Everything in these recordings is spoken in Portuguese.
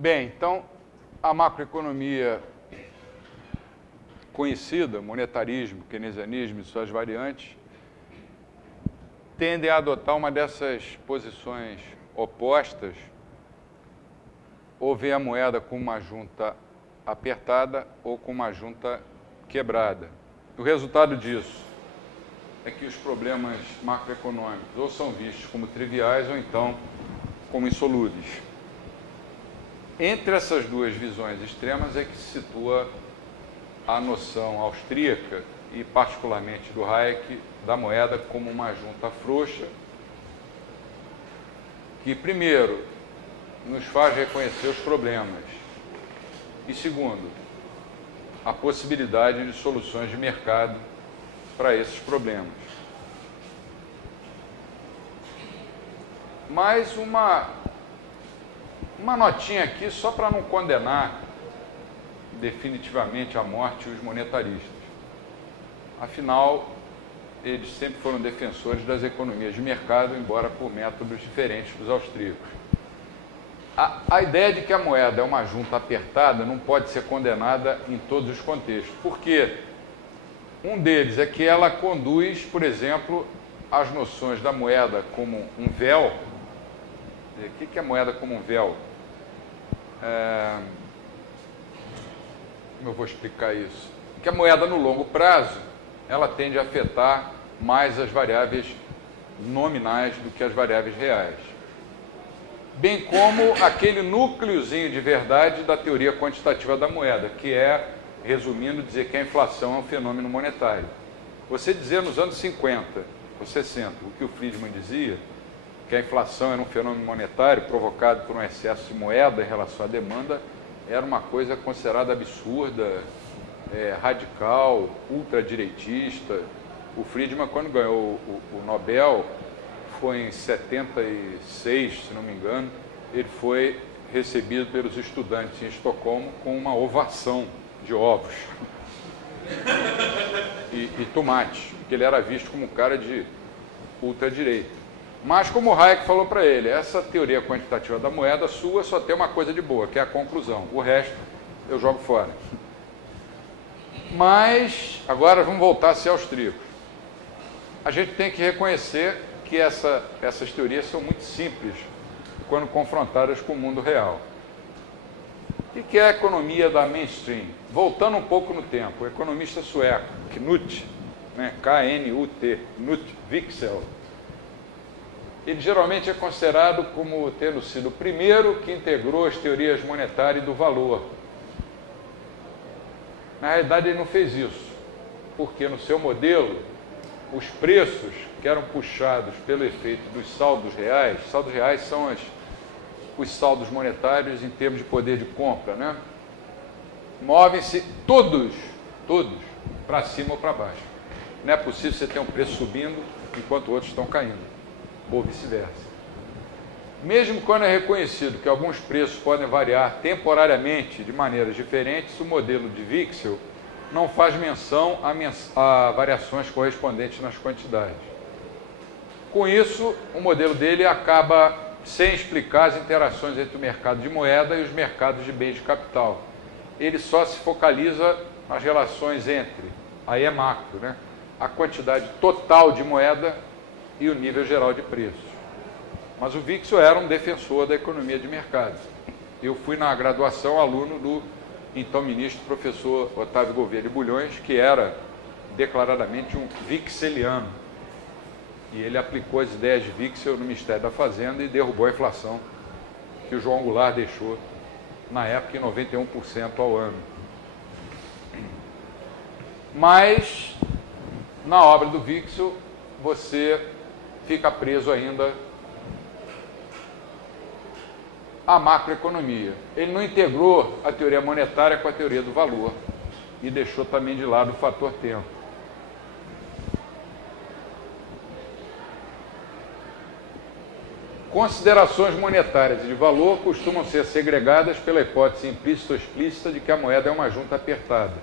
Bem, então, a macroeconomia conhecida, monetarismo, keynesianismo e suas variantes, tendem a adotar uma dessas posições opostas, ou ver a moeda com uma junta apertada ou com uma junta quebrada. O resultado disso é que os problemas macroeconômicos ou são vistos como triviais ou então como insolúveis. Entre essas duas visões extremas é que se situa a noção austríaca e particularmente do Hayek da moeda como uma junta frouxa que, primeiro, nos faz reconhecer os problemas e, segundo, a possibilidade de soluções de mercado para esses problemas. Mais uma notinha aqui só para não condenar definitivamente à morte os monetaristas. Afinal, eles sempre foram defensores das economias de mercado, embora por métodos diferentes dos austríacos. A ideia de que a moeda é uma junta apertada não pode ser condenada em todos os contextos. Por quê? Um deles é que ela conduz, por exemplo, as noções da moeda como um véu. O que é moeda como um véu? Como eu vou explicar isso? Que a moeda no longo prazo, ela tende a afetar mais as variáveis nominais do que as variáveis reais. Bem como aquele núcleozinho de verdade da teoria quantitativa da moeda, que é, resumindo, dizer que a inflação é um fenômeno monetário. Você dizer nos anos 50 ou 60 o que o Friedman dizia, que a inflação era um fenômeno monetário provocado por um excesso de moeda em relação à demanda, era uma coisa considerada absurda, radical, ultradireitista. O Friedman, quando ganhou o Nobel, foi em 76, se não me engano, ele foi recebido pelos estudantes em Estocolmo com uma ovação de ovos e tomates, porque ele era visto como um cara de ultradireita. Mas, como o Hayek falou para ele, essa teoria quantitativa da moeda sua só tem uma coisa de boa, que é a conclusão. O resto eu jogo fora. Mas, agora vamos voltar a ser austríacos. A gente tem que reconhecer que essas teorias são muito simples quando confrontadas com o mundo real. O que é a economia da mainstream? Voltando um pouco no tempo, o economista sueco, Knut, K-N-U-T, Knut Wicksell, ele geralmente é considerado como tendo sido o primeiro que integrou as teorias monetárias e do valor. Na realidade, ele não fez isso, porque no seu modelo, os preços que eram puxados pelo efeito dos saldos reais são os saldos monetários em termos de poder de compra, né? Movem-se todos para cima ou para baixo. Não é possível você ter um preço subindo enquanto outros estão caindo, ou vice-versa. Mesmo quando é reconhecido que alguns preços podem variar temporariamente de maneiras diferentes, o modelo de Wicksell não faz menção a variações correspondentes nas quantidades. Com isso, o modelo dele acaba sem explicar as interações entre o mercado de moeda e os mercados de bens de capital. Ele só se focaliza nas relações entre, aí é macro, né, a quantidade total de moeda e o nível geral de preços. Mas o Wicksell era um defensor da economia de mercado. Eu fui na graduação aluno do então ministro professor Otávio Gouveia de Bulhões, que era declaradamente um Wickseliano. E ele aplicou as ideias de Wicksell no Ministério da Fazenda e derrubou a inflação que o João Goulart deixou, na época, em 91% ao ano. Mas, na obra do Wicksell, você fica preso ainda à macroeconomia. Ele não integrou a teoria monetária com a teoria do valor e deixou também de lado o fator tempo. Considerações monetárias e de valor costumam ser segregadas pela hipótese implícita ou explícita de que a moeda é uma junta apertada.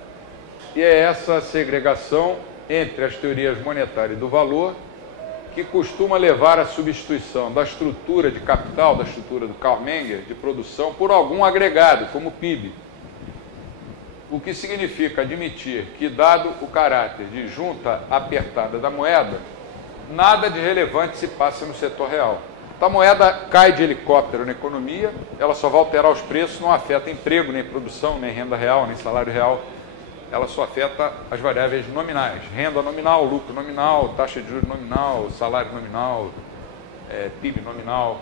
E é essa segregação entre as teorias monetárias e do valor que costuma levar à substituição da estrutura de capital, da estrutura do Karl Menger, de produção, por algum agregado, como o PIB. O que significa admitir que, dado o caráter de junta apertada da moeda, nada de relevante se passa no setor real. Então, a moeda cai de helicóptero na economia, ela só vai alterar os preços, não afeta emprego, nem produção, nem renda real, nem salário real. Ela só afeta as variáveis nominais. Renda nominal, lucro nominal, taxa de juros nominal, salário nominal, PIB nominal.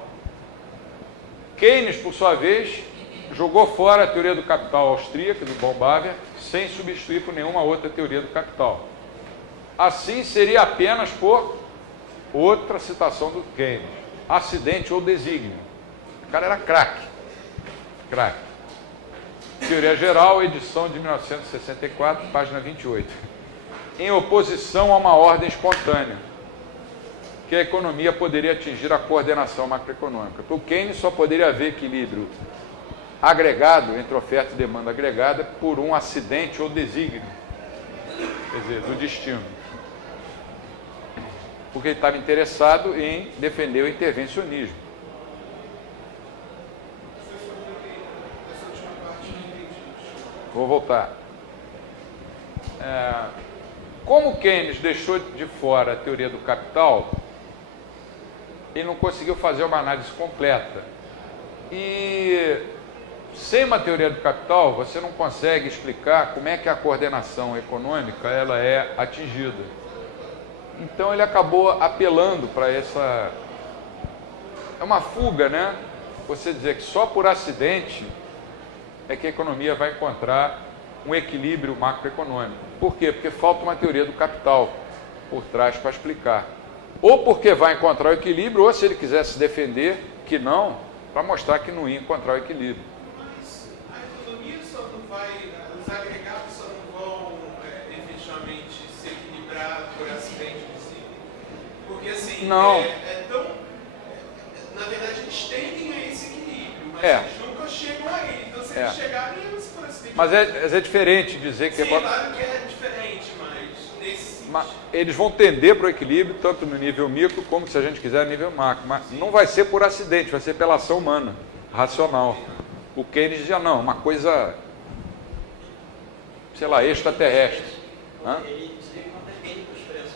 Keynes, por sua vez, jogou fora a teoria do capital austríaca, do Baumgartner, sem substituir por nenhuma outra teoria do capital. Assim, seria apenas por outra citação do Keynes, acidente ou desígnio. O cara era craque. Craque. Teoria Geral, edição de 1964, página 28. Em oposição a uma ordem espontânea, que a economia poderia atingir a coordenação macroeconômica. Para o Keynes só poderia haver equilíbrio agregado, entre oferta e demanda agregada, por um acidente ou desígnio, quer dizer, do destino. Porque ele estava interessado em defender o intervencionismo. Vou voltar. Como Keynes deixou de fora a teoria do capital, ele não conseguiu fazer uma análise completa. E sem uma teoria do capital, você não consegue explicar como é que a coordenação econômica ela é atingida. Então ele acabou apelando para essa... É uma fuga, né? Você dizer que só por acidente é que a economia vai encontrar um equilíbrio macroeconômico. Por quê? Porque falta uma teoria do capital por trás para explicar. Ou porque vai encontrar o equilíbrio, ou se ele quiser se defender, que não, para mostrar que não ia encontrar o equilíbrio. Mas a economia só não vai, os agregados só não vão efetivamente se equilibrar por acidente possível. Porque assim, não. Na verdade, eles tendem a esse equilíbrio, mas eles nunca chegam a ele. Então, se eles chegarem, eles por acidente. Mas é diferente dizer que... Sim, claro que é diferente, mas nesse sentido. Eles vão tender para o equilíbrio, tanto no nível micro, como, se a gente quiser, no nível macro. Mas não vai ser por acidente, vai ser pela ação humana, racional. O Keynes dizia, não, uma coisa, sei lá, extraterrestre. Hã?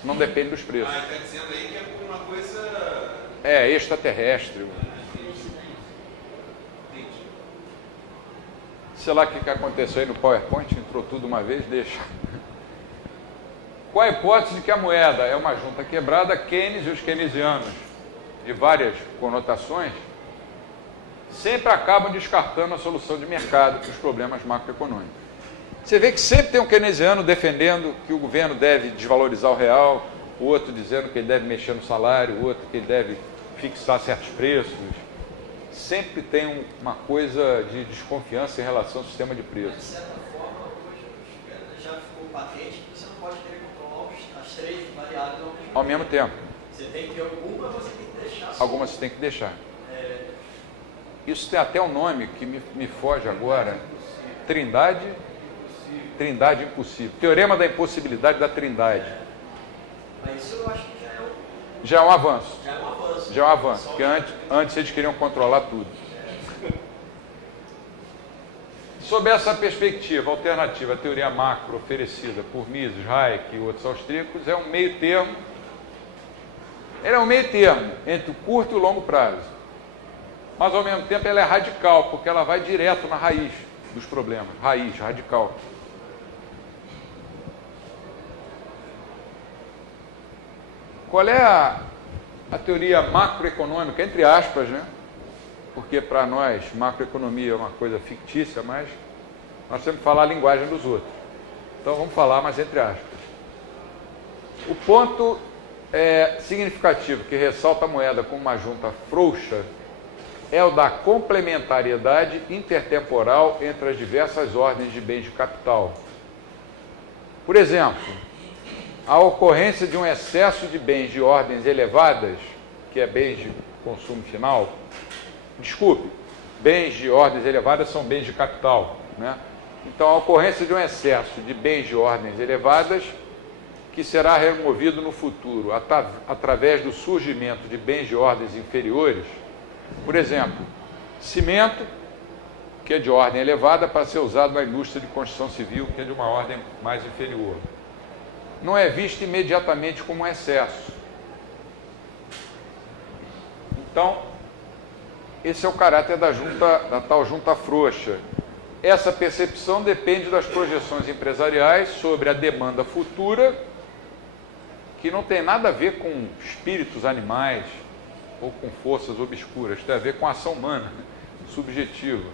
Não depende dos preços. Está dizendo aí que é uma coisa... extraterrestre. Sei lá o que aconteceu aí no PowerPoint, entrou tudo uma vez, deixa. Qual a hipótese de que a moeda é uma junta quebrada? Keynes e os keynesianos, de várias conotações, sempre acabam descartando a solução de mercado para os problemas macroeconômicos. Você vê que sempre tem um keynesiano defendendo que o governo deve desvalorizar o real, o outro dizendo que ele deve mexer no salário, o outro que ele deve fixar certos preços. Sempre tem uma coisa de desconfiança em relação ao sistema de preços. De certa forma, hoje já ficou patente que você não pode querer controlar as três variáveis ao mesmo tempo. Você tem que ter alguma, você tem que deixar. Algumas você tem que deixar. Isso tem até um nome que me foge agora. Trindade impossível. Teorema da impossibilidade da trindade. Mas isso eu acho que já é um avanço. Já é um avanço, porque antes eles queriam controlar tudo. Sob essa perspectiva alternativa, a teoria macro oferecida por Mises, Hayek e outros austríacos é um meio termo. Ela é um meio termo entre o curto e o longo prazo. Mas ao mesmo tempo ela é radical, porque ela vai direto na raiz dos problemas. Raiz, radical. Qual é a teoria macroeconômica, entre aspas, né? Porque para nós macroeconomia é uma coisa fictícia, mas nós temos que falar a linguagem dos outros. Então vamos falar, mas entre aspas. O ponto significativo que ressalta a moeda como uma junta frouxa é o da complementariedade intertemporal entre as diversas ordens de bens de capital. Por exemplo, a ocorrência de um excesso de bens de ordens elevadas, que é bens de consumo final, bens de ordens elevadas são bens de capital, né? Então, a ocorrência de um excesso de bens de ordens elevadas que será removido no futuro através do surgimento de bens de ordens inferiores, por exemplo, cimento, que é de ordem elevada, para ser usado na indústria de construção civil, que é de uma ordem mais inferior, não é visto imediatamente como um excesso. Então, esse é o caráter da tal junta frouxa. Essa percepção depende das projeções empresariais sobre a demanda futura, que não tem nada a ver com espíritos animais ou com forças obscuras, tem a ver com a ação humana, subjetiva.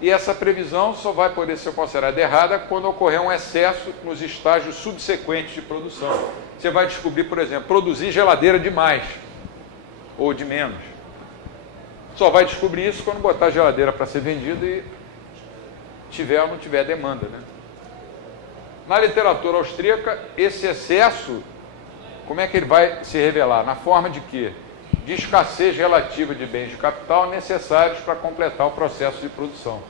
E essa previsão só vai poder ser considerada errada quando ocorrer um excesso nos estágios subsequentes de produção. Você vai descobrir, por exemplo, produzir geladeira de mais ou de menos. Só vai descobrir isso quando botar a geladeira para ser vendida e tiver ou não tiver demanda, né? Na literatura austríaca, esse excesso, como é que ele vai se revelar? Na forma de quê? De escassez relativa de bens de capital necessários para completar o processo de produção.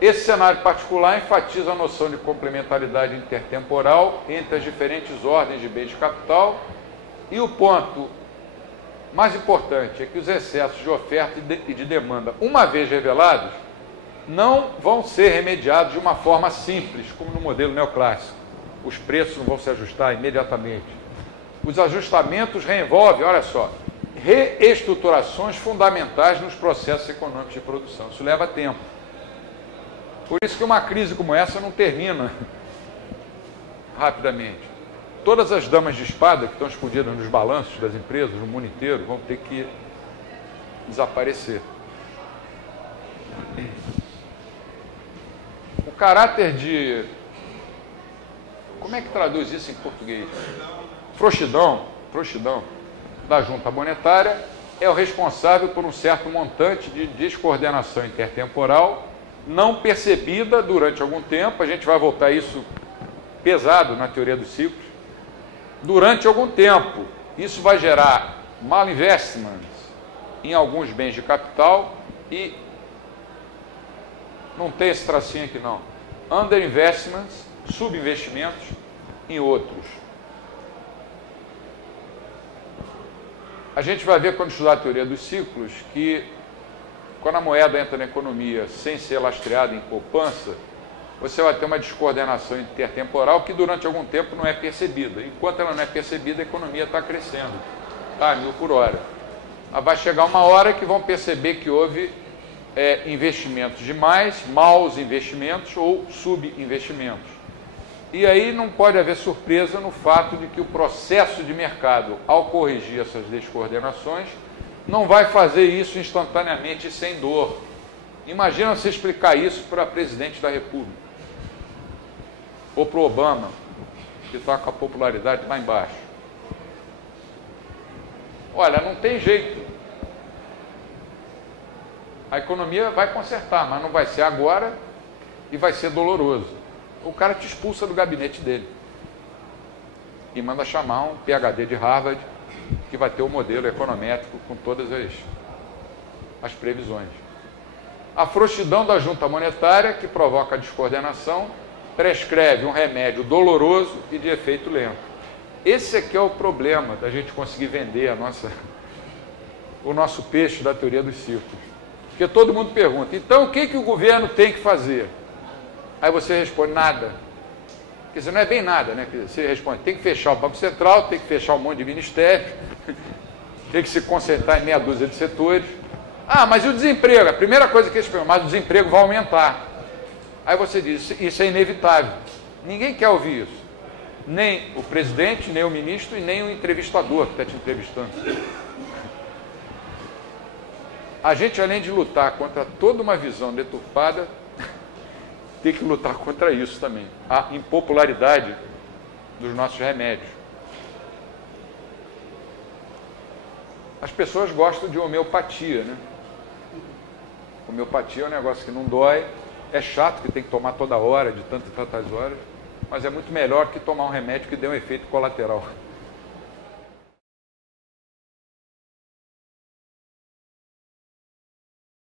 Esse cenário particular enfatiza a noção de complementaridade intertemporal entre as diferentes ordens de bens de capital, e o ponto mais importante é que os excessos de oferta e de demanda, uma vez revelados, não vão ser remediados de uma forma simples, como no modelo neoclássico. Os preços não vão se ajustar imediatamente. Os ajustamentos reenvolvem, olha só, reestruturações fundamentais nos processos econômicos de produção. Isso leva tempo. Por isso que uma crise como essa não termina rapidamente. Todas as damas de espada que estão escondidas nos balanços das empresas, no mundo inteiro, vão ter que desaparecer. O caráter de... Como é que traduz isso em português? Frouxidão da junta monetária é o responsável por um certo montante de descoordenação intertemporal não percebida durante algum tempo. A gente vai voltar a isso pesado na teoria dos ciclos. Durante algum tempo, isso vai gerar malinvestments em alguns bens de capital e não tem esse tracinho aqui não. Underinvestments, subinvestimentos em outros. A gente vai ver quando estudar a teoria dos ciclos que quando a moeda entra na economia sem ser lastreada em poupança, você vai ter uma descoordenação intertemporal que durante algum tempo não é percebida. Enquanto ela não é percebida, a economia está crescendo, está a 1000 por hora. Mas vai chegar uma hora que vão perceber que houve investimentos demais, maus investimentos ou subinvestimentos. E aí não pode haver surpresa no fato de que o processo de mercado, ao corrigir essas descoordenações, não vai fazer isso instantaneamente e sem dor. Imagina você explicar isso para o presidente da República ou para o Obama, que está com a popularidade lá embaixo. Olha, não tem jeito. A economia vai consertar, mas não vai ser agora e vai ser doloroso. O cara te expulsa do gabinete dele e manda chamar um PhD de Harvard que vai ter o modelo econométrico com todas as previsões. A frouxidão da junta monetária, que provoca a descoordenação, prescreve um remédio doloroso e de efeito lento. Esse aqui é o problema da gente conseguir vender o nosso peixe da teoria dos ciclos. Porque todo mundo pergunta, então o que o governo tem que fazer? Aí você responde, nada. Quer dizer, não é bem nada, né? Você responde, tem que fechar o Banco Central, tem que fechar um monte de ministérios, tem que se concentrar em meia dúzia de setores. Ah, mas e o desemprego? A primeira coisa que eles perguntam, mas o desemprego vai aumentar. Aí você diz, isso é inevitável. Ninguém quer ouvir isso. Nem o presidente, nem o ministro e nem o entrevistador que está te entrevistando. A gente, além de lutar contra toda uma visão deturpada, tem que lutar contra isso também. A impopularidade dos nossos remédios. As pessoas gostam de homeopatia, né? Homeopatia é um negócio que não dói, é chato que tem que tomar toda hora, de tantas e tantas horas, mas é muito melhor que tomar um remédio que dê um efeito colateral.